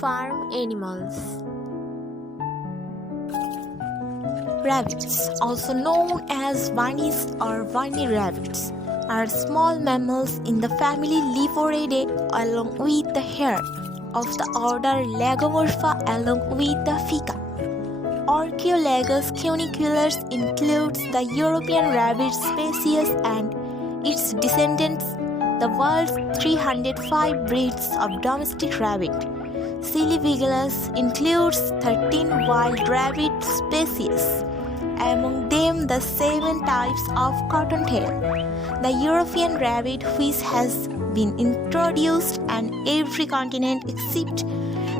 farm animals. Rabbits, also known as bunnies or bunny rabbits, are small mammals in the family Livoridae along with the hare, of the order Lagomorpha along with the Fica. Archaeologus cuniculus includes the European rabbit species and its descendants, the world's 305 breeds of domestic rabbit. Silivigilus includes 13 wild rabbit species, among them the 7 types of cottontail. The European rabbit, which has been introduced on every continent except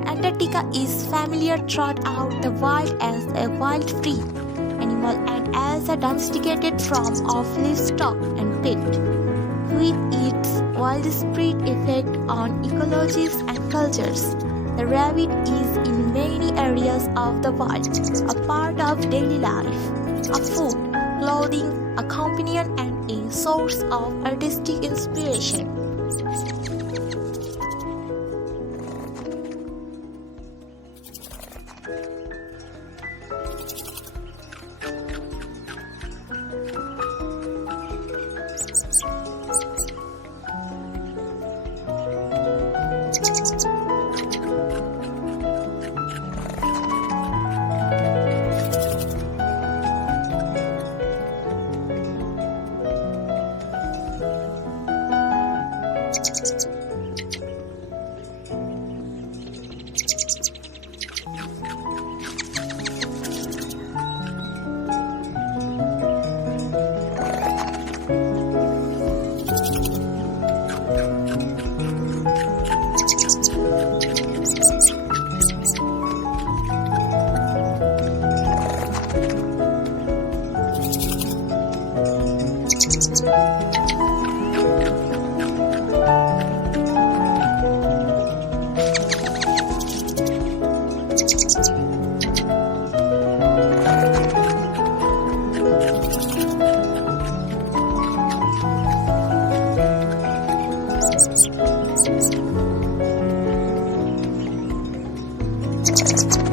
Antarctica, is familiar throughout the world as a wild-free animal and as a domesticated form of livestock and pet. With its widespread effect on ecologies and cultures, the rabbit is in many areas of the world a part of daily life, a food, clothing, a companion, and a source of artistic inspiration. Thank you.